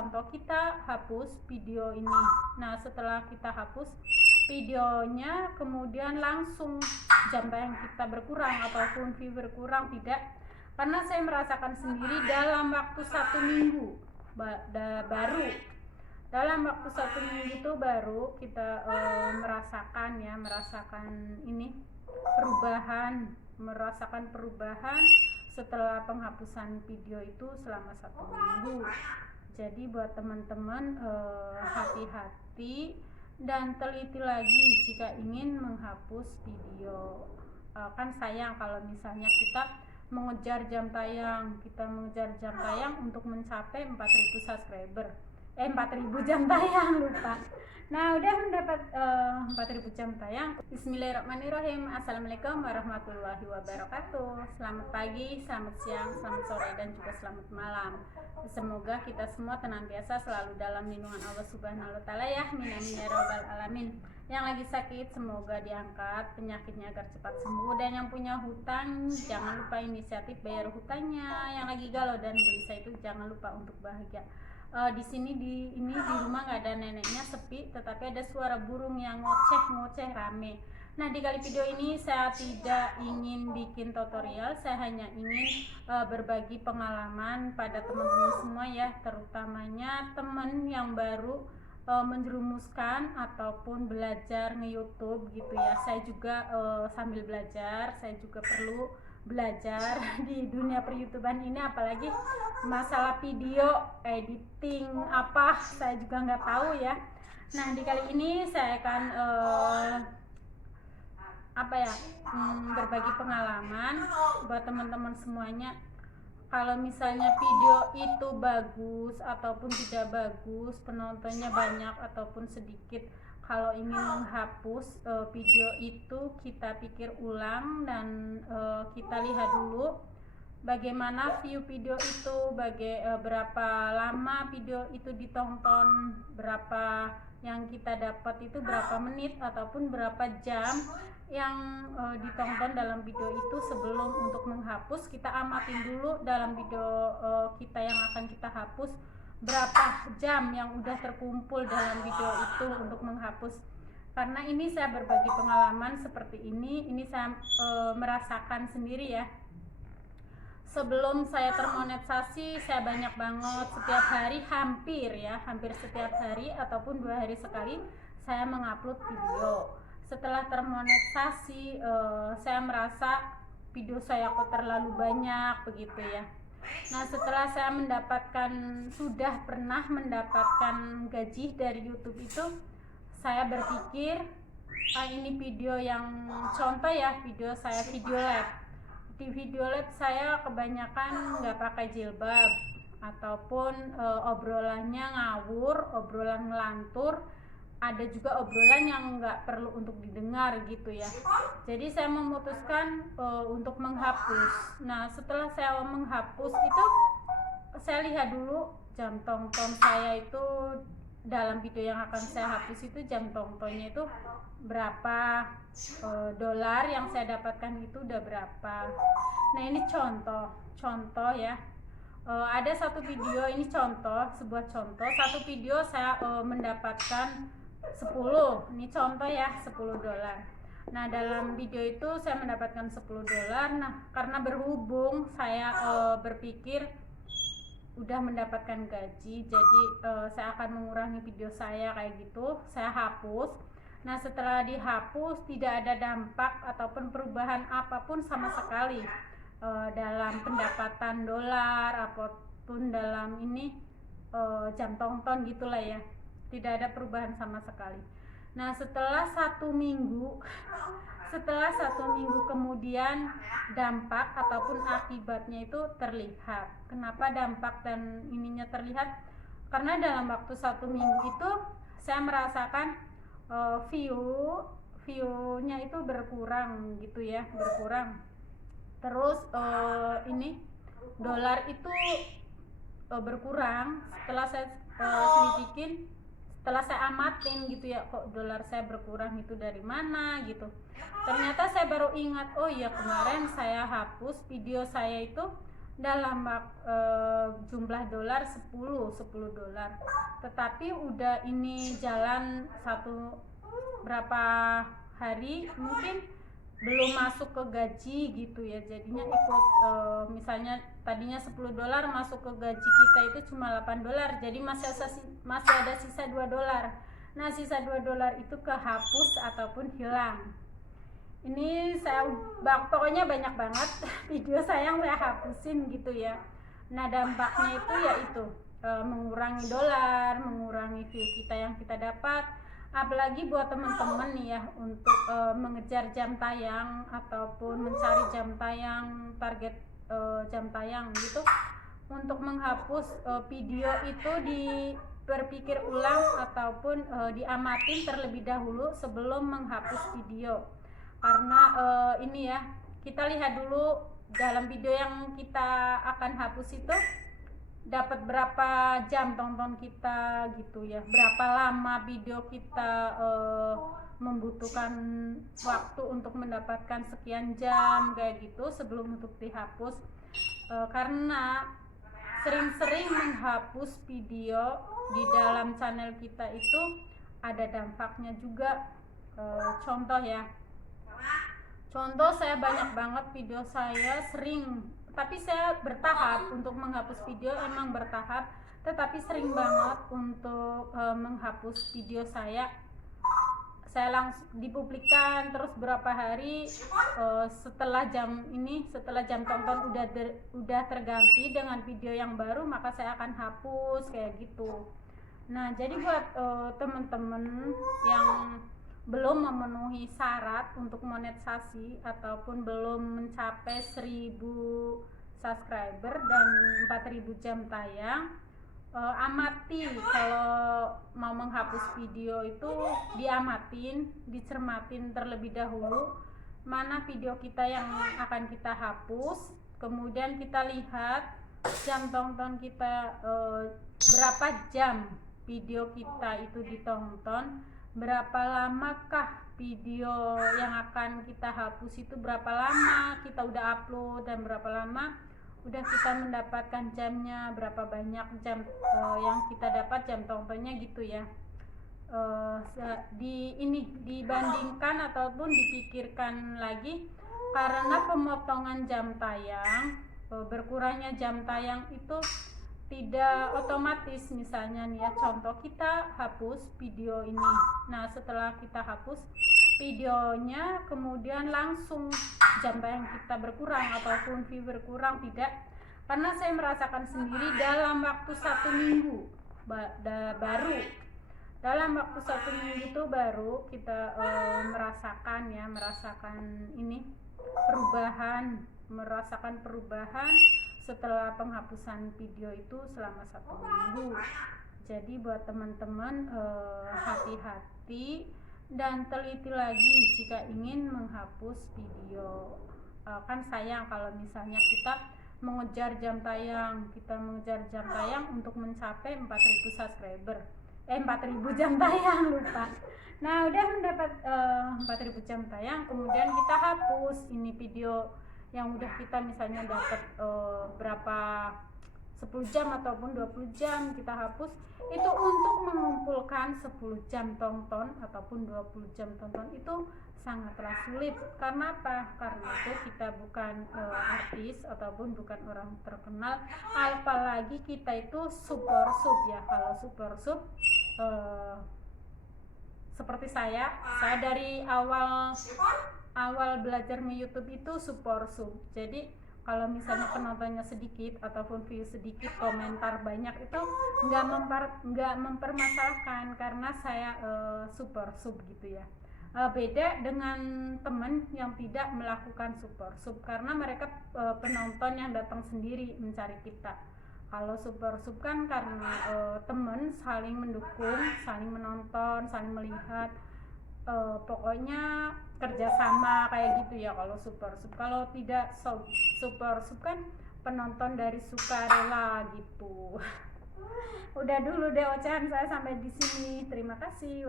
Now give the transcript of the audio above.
contoh kita hapus video ini. Nah setelah kita hapus videonya, kemudian langsung jam tayang kita berkurang ataupun view berkurang, tidak, karena saya merasakan sendiri dalam waktu 1 minggu baru dalam waktu 1 minggu itu baru kita merasakan ini merasakan perubahan setelah penghapusan video itu selama 1 minggu. Jadi buat teman-teman hati-hati dan teliti lagi jika ingin menghapus video. Kan sayang kalau misalnya kita mengejar jam tayang untuk mencapai 4.000 subscriber, 4.000 jam tayang, lupa. Nah udah mendapat 4.000 jam tayang. Bismillahirrahmanirrahim. Assalamualaikum warahmatullahi wabarakatuh. Selamat pagi, selamat siang, selamat sore, dan juga selamat malam. Semoga kita semua senantiasa selalu dalam lindungan Allah Subhanahu wa taala ya. Amin ya rabbal alamin. Yang lagi sakit semoga diangkat penyakitnya agar cepat sembuh, dan yang punya hutang jangan lupa inisiatif bayar hutangnya. Yang lagi galau dan gelisah itu jangan lupa untuk bahagia. Di sini di rumah nggak ada neneknya, sepi, tetapi ada suara burung yang ngoceh rame. Nah di kali video ini saya tidak ingin bikin tutorial, saya hanya ingin berbagi pengalaman pada teman-teman semua ya, terutamanya teman yang baru menjerumuskan ataupun belajar nge-YouTube gitu ya. Saya juga sambil belajar, saya juga perlu belajar di dunia per-YouTubean ini, apalagi masalah video editing apa saya juga nggak tahu ya. Nah di kali ini saya akan berbagi pengalaman buat teman-teman semuanya. Kalau misalnya video itu bagus ataupun tidak bagus, penontonnya banyak ataupun sedikit, kalau ingin menghapus video itu kita pikir ulang dan kita lihat dulu bagaimana view video itu, berapa lama video itu ditonton, berapa yang kita dapat itu, berapa menit ataupun berapa jam yang ditonton dalam video itu. Sebelum untuk menghapus, kita amatin dulu dalam video kita yang akan kita hapus, berapa jam yang udah terkumpul dalam video itu untuk menghapus. Karena ini saya berbagi pengalaman seperti ini saya merasakan sendiri ya. Sebelum saya termonetisasi, saya banyak banget setiap hari, hampir setiap hari ataupun 2 hari sekali saya mengupload video. Setelah termonetisasi, saya merasa video saya kok terlalu banyak begitu ya. Nah setelah saya sudah pernah mendapatkan gaji dari YouTube itu, saya berpikir ini video yang contoh ya, video saya video lab. Di video lab saya kebanyakan nggak pakai jilbab ataupun obrolannya ngawur, obrolan ngelantur, ada juga obrolan yang nggak perlu untuk didengar gitu ya. Jadi saya memutuskan untuk menghapus. Nah setelah saya menghapus itu, saya lihat dulu jam tonton saya itu dalam video yang akan saya hapus itu, jam tontonnya itu berapa, dolar yang saya dapatkan itu udah berapa. Nah ini contoh ya. Ada satu video, ini sebuah contoh, satu video saya mendapatkan 10, ini contoh ya, 10 dolar. Nah dalam video itu saya mendapatkan 10 dolar. Nah karena berhubung saya berpikir udah mendapatkan gaji, jadi saya akan mengurangi video saya kayak gitu, saya hapus. Nah setelah dihapus, tidak ada dampak ataupun perubahan apapun sama sekali dalam pendapatan dolar apapun dalam ini jam tonton gitulah ya, tidak ada perubahan sama sekali. Nah setelah 1 minggu kemudian dampak ataupun akibatnya itu terlihat. Kenapa dampak dan ininya terlihat? Karena dalam waktu 1 minggu itu saya merasakan view-nya itu berkurang gitu ya, berkurang. Terus ini dolar itu berkurang. Setelah saya selidikin, setelah saya amatin gitu ya, kok dolar saya berkurang itu dari mana gitu. Ternyata saya baru ingat, oh iya kemarin saya hapus video saya itu dalam jumlah dolar 10 dolar, tetapi udah ini jalan berapa hari mungkin belum masuk ke gaji gitu ya, jadinya ikut misalnya tadinya 10 dolar masuk ke gaji kita itu cuma 8 dolar, jadi masih ada sisa 2 dolar. Nah, sisa 2 dolar itu kehapus ataupun hilang. Ini pokoknya banyak banget video saya yang saya hapusin gitu ya. Nah, dampaknya itu yaitu mengurangi dolar, mengurangi view kita yang kita dapat. Apalagi buat teman-teman nih ya, untuk mengejar jam tayang ataupun mencari jam tayang, target jam tayang gitu, untuk menghapus video itu berpikir ulang ataupun diamatin terlebih dahulu sebelum menghapus video. Karena ini ya, kita lihat dulu dalam video yang kita akan hapus itu dapat berapa jam tonton kita gitu ya, berapa lama video kita membutuhkan waktu untuk mendapatkan sekian jam kayak gitu sebelum untuk dihapus. Karena sering-sering menghapus video di dalam channel kita itu ada dampaknya juga. Contoh ya, saya banyak banget video saya sering, tapi saya bertahap untuk menghapus video, emang bertahap, tetapi sering banget untuk menghapus video saya langsung dipublikkan terus berapa hari setelah jam tonton udah terganti dengan video yang baru, maka saya akan hapus kayak gitu. Nah, jadi buat teman-teman yang belum memenuhi syarat untuk monetisasi ataupun belum mencapai 1000 subscriber dan 4000 jam tayang, amati kalau mau menghapus video itu, diamatin, dicermatin terlebih dahulu mana video kita yang akan kita hapus, kemudian kita lihat jam tonton kita, berapa jam video kita itu ditonton, berapa lamakah video yang akan kita hapus itu, berapa lama kita udah upload dan berapa lama udah kita mendapatkan jamnya, berapa banyak jam yang kita dapat jam tontonnya gitu ya. Dibandingkan ataupun dipikirkan lagi, karena pemotongan jam tayang, berkurangnya jam tayang itu tidak otomatis. Misalnya nih ya, contoh kita hapus video ini, nah setelah kita hapus videonya kemudian langsung jam tayang kita berkurang ataupun view berkurang, tidak, karena saya merasakan sendiri dalam waktu 1 minggu dalam waktu 1 minggu itu baru kita merasakan perubahan setelah penghapusan video itu selama 1 minggu. Jadi buat teman-teman, hati-hati dan teliti lagi jika ingin menghapus video. Kan sayang kalau misalnya kita mengejar jam tayang untuk mencapai 4000 subscriber, 4000 jam tayang, lupa. Nah, udah mendapat 4000 jam tayang, kemudian kita hapus ini video yang udah kita misalnya dapat berapa 10 jam ataupun 20 jam kita hapus, itu untuk mengumpulkan 10 jam tonton ataupun 20 jam tonton itu sangatlah sulit. Karena apa? Karena itu kita bukan artis ataupun bukan orang terkenal, apalagi kita itu super sub ya. Kalau super sub seperti saya dari awal belajar YouTube itu super sub. Jadi kalau misalnya penontonnya sedikit ataupun view sedikit, komentar banyak, itu nggak mempermasalahkan karena saya super sub gitu ya. Beda dengan teman yang tidak melakukan super sub, karena mereka penonton yang datang sendiri mencari kita. Kalau super sub kan karena teman saling mendukung, saling menonton, saling melihat, pokoknya kerjasama kayak gitu ya kalau super sub. Kalau tidak super sub kan penonton dari sukarela gitu. Udah dulu deh ocehan saya sampai di sini. Terima kasih.